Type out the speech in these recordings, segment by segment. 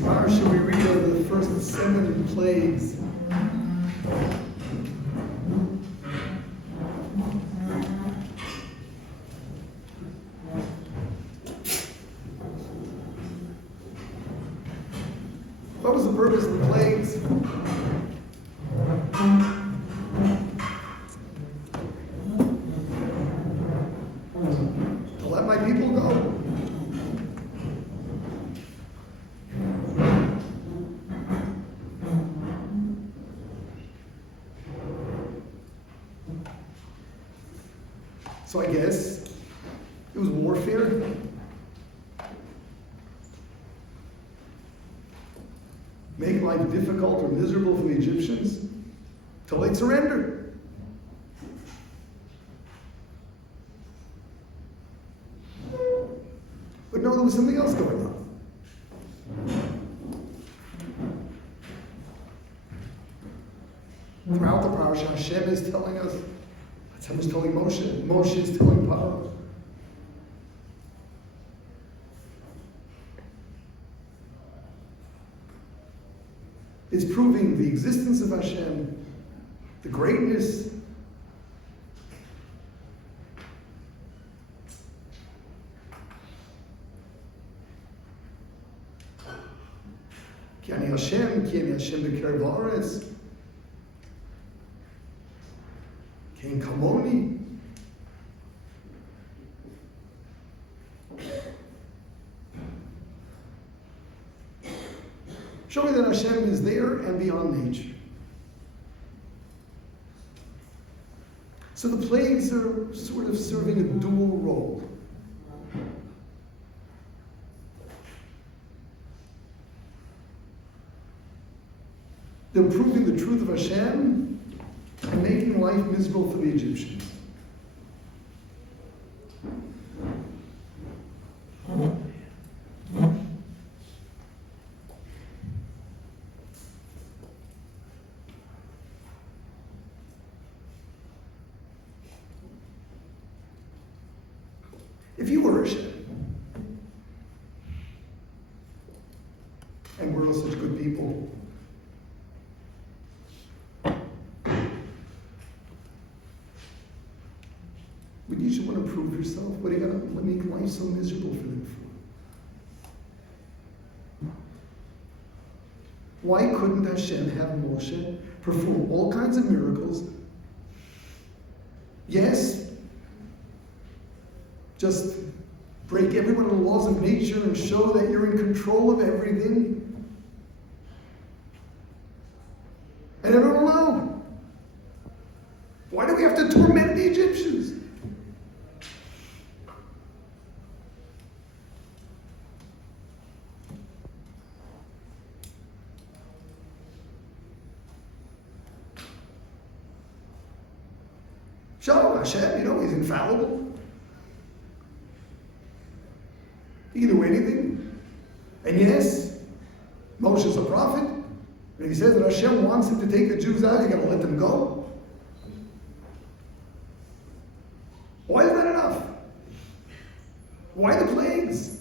parsha we read of the first 7 plagues. What was the purpose of the plagues? To let my people go. So I guess it was warfare. Make life difficult or miserable for the Egyptians till they surrender. But no, there was something else going on. Throughout the parasha, Hashem is telling us, Hashem is telling Moshe, Moshe is telling Paro. It's proving the existence of Hashem, the greatness. Ki ani Hashem b'kerev haaretz. Kein kamoni. Showing that Hashem is there and beyond nature. So the plagues are sort of serving a dual role. They're proving the truth of Hashem and making life miserable for the Egyptians. If you were Hashem, and we're all such good people, would you want to prove yourself? What are you going to make life so miserable for them for? Why couldn't Hashem have Moshe perform all kinds of miracles? Yes, just break every one of the laws of nature and show that you're in control of everything. And everyone will know. Why do we have to torment the Egyptians? Show Hashem, he's infallible. He can do anything. And yes, Moshe's a prophet. And he says that Hashem wants him to take the Jews out, you gotta let them go. Why is that enough? Why the plagues?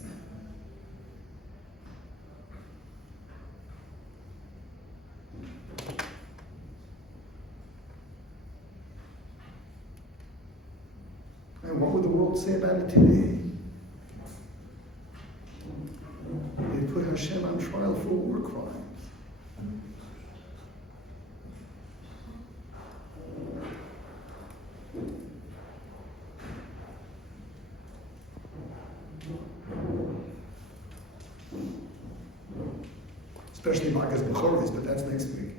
And what would the world say about it today? They put Hashem on trial for war crimes. Especially Magas Bechoris, but that's next week.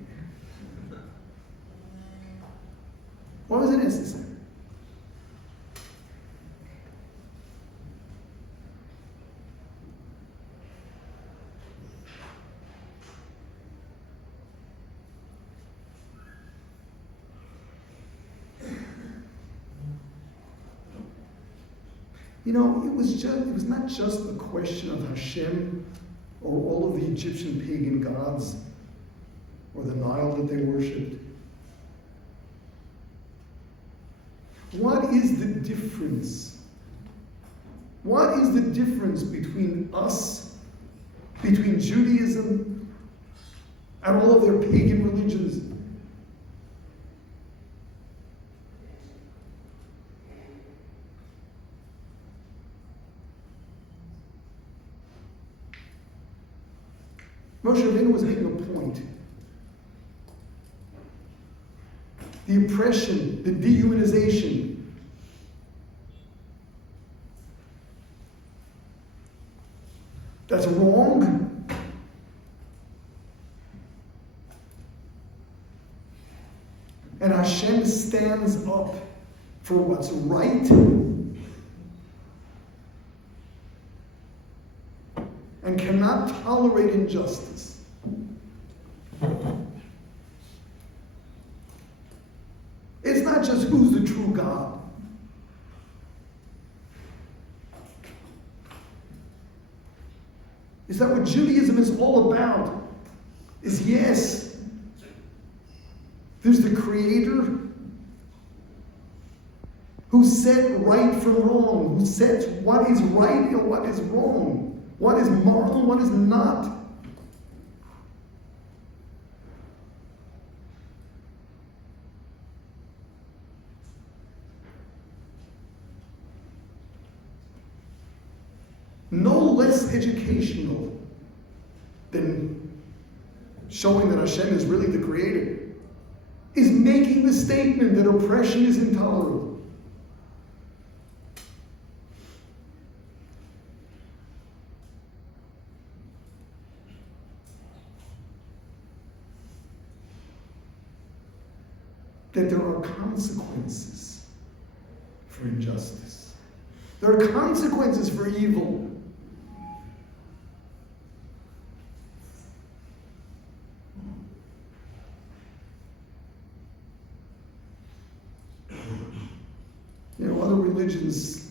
Why was it necessary? It was not just a question of Hashem or all of the Egyptian pagan gods or the Nile that they worshipped. What is the difference? What is the difference between us between Judaism and all of their pagan religions. Moshe Rabbeinu was making a point. The oppression, the dehumanization, that's wrong. And Hashem stands up for what's right and cannot tolerate injustice. It's not just who's the true God. Is that what Judaism is all about? Is yes, there's the Creator who set right from wrong, who sets what is right and what is wrong. What is moral and what is not? No less educational than showing that Hashem is really the Creator is making the statement that oppression is intolerable. That there are consequences for injustice. There are consequences for evil. You know, other religions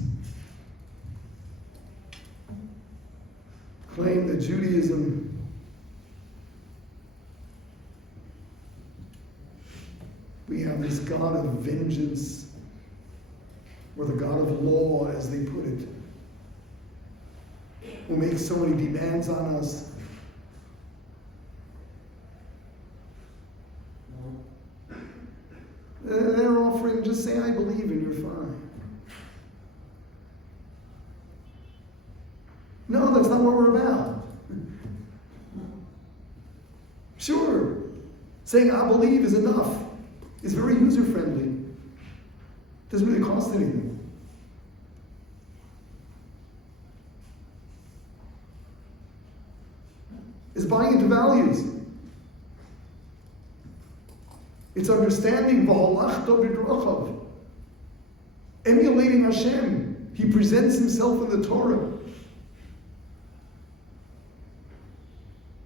claim that Judaism we have this God of vengeance, or the God of law, as they put it, who makes so many demands on us. They're offering, just say, I believe, and you're fine. No, that's not what we're about. Sure, saying I believe is enough. It's very user-friendly. Doesn't really cost anything. It's buying into values. It's understanding v'holachta b'drachav, emulating Hashem. He presents himself in the Torah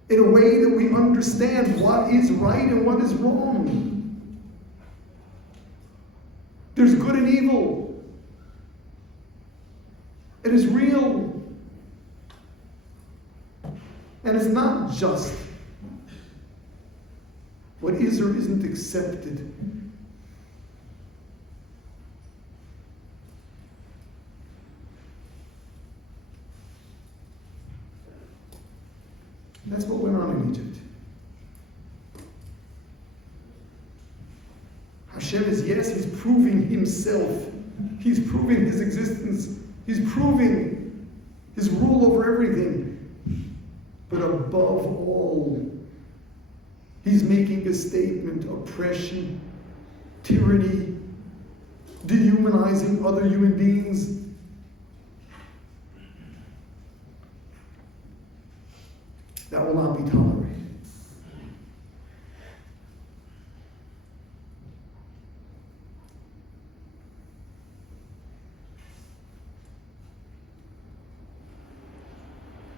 in a way that we understand what is right and what is wrong. There's good and evil. It is real. And it's not just what is or isn't accepted. That's what went on in Egypt. Hashem is, yes, he's proving himself. He's proving his existence. He's proving his rule over everything. But above all, he's making a statement: oppression, tyranny, dehumanizing other human beings. That will not be tolerated.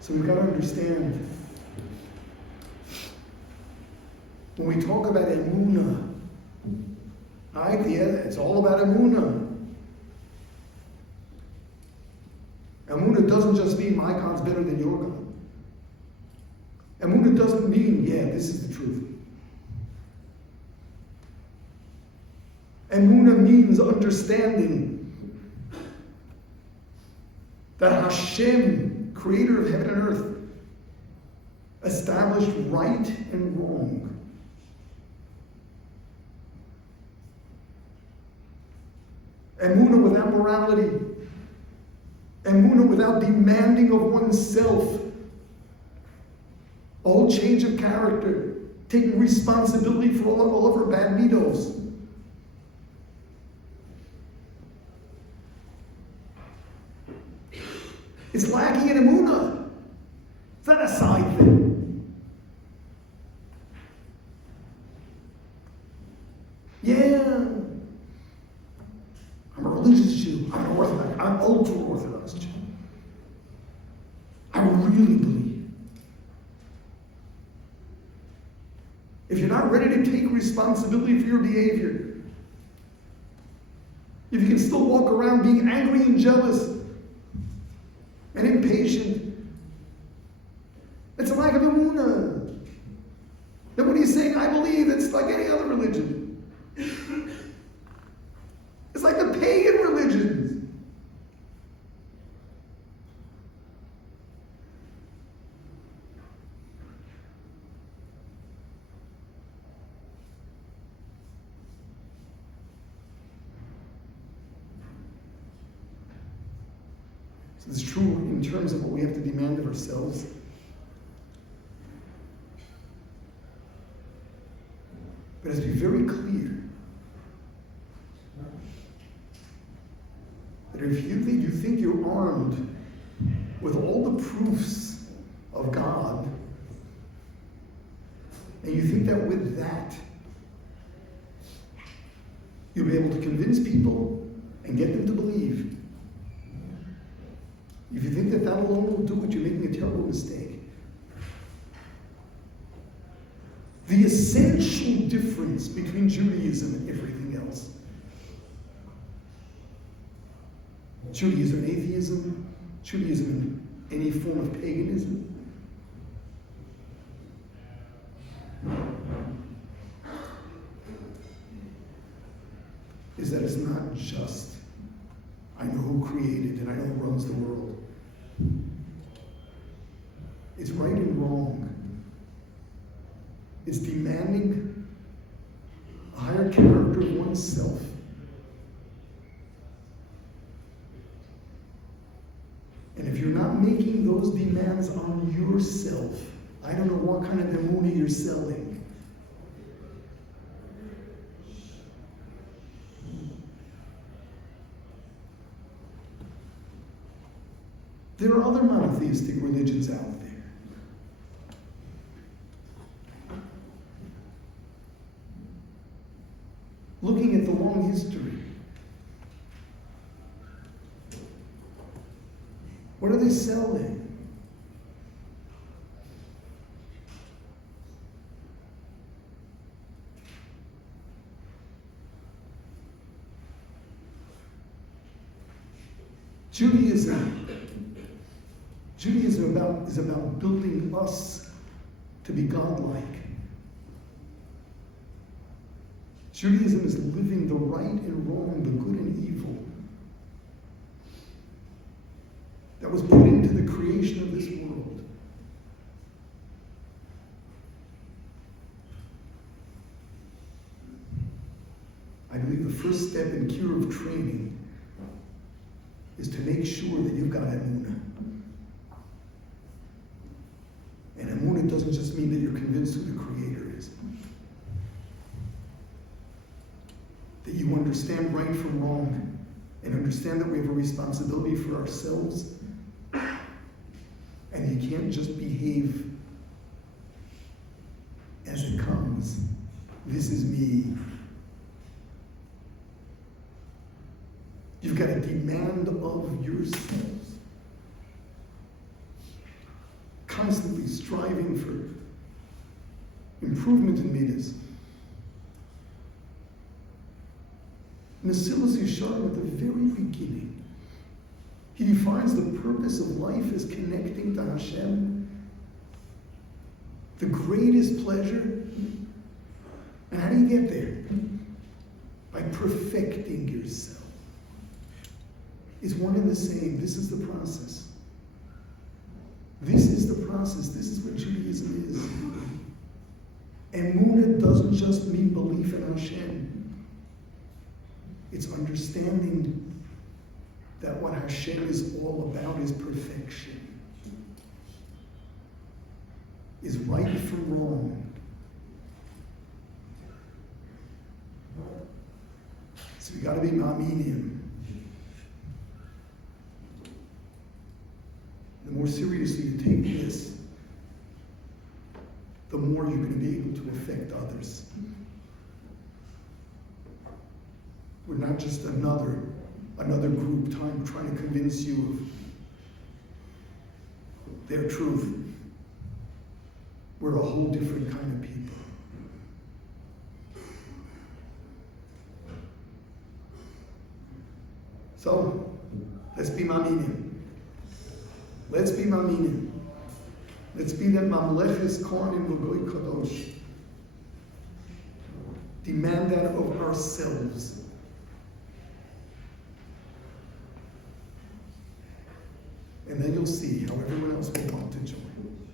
So we've got to understand, when we talk about emunah, right? Yeah, it's all about emunah. Emunah doesn't just mean my God's better than your God. Emunah doesn't mean, yeah, this is the truth. Emunah means understanding that Hashem, creator of heaven and earth, established right and wrong. Emunah without morality. Emunah without demanding of oneself. A whole change of character. Taking responsibility for all of our bad midos. It's lacking in emunah. It's not a side thing. Yeah, I'm a religious Jew. I'm an Orthodox. I'm an ultra-Orthodox Jew. I really believe. If you're not ready to take responsibility for your behavior, if you can still walk around being angry and jealous and impatient, it's a lack of emunah. Then when he's saying, I believe, it's like any other religion. It's like the pagan religions. So it's true in terms of what we have to demand of ourselves. But let's be very clear that if you think you're armed with all the proofs of God, and you think that with that you'll be able to convince people and get them to believe, if you think that that alone will do it, you're making a terrible mistake. The essential difference between Judaism and everything else, Judaism and atheism, Judaism and any form of paganism, is that it's not just, I know who created and I know who runs the world. It's right and wrong. It's demanding a higher character of oneself. And if you're not making those demands on yourself, I don't know what kind of emunah you're selling. There are other monotheistic religions out there. Looking at the long history, what are they selling? Judaism is about building us to be godlike. Judaism is living the right and wrong, the good and evil that was put into the creation of this world. I believe the first step in cure of training is to make sure that you've got emunah. And emunah doesn't just mean that you're convinced who the Creator is. That you understand right from wrong and understand that we have a responsibility for ourselves, and you can't just behave as it comes. This is me. You've got a demand of yourselves. Constantly striving for improvement in midas. Mesilas Yesharim at the very beginning, he defines the purpose of life as connecting to Hashem. The greatest pleasure. And how do you get there? By perfecting yourself. It's one and the same. This is the process. This is the process. This is what Judaism Judaism is. Emunah doesn't just mean belief in Hashem. It's understanding that what Hashem is all about is perfection. Is right from wrong. So we got to be ma'aminim. The more seriously you take this, the more you're going to be able to affect others. We're not just another group trying to convince you of their truth. We're a whole different kind of people. So, let's be ma'aminim. Let's be ma'aminim. Let's be that mamleches kohanim v'goy kadosh. Demand that of ourselves. And then you'll see how everyone else will want to join.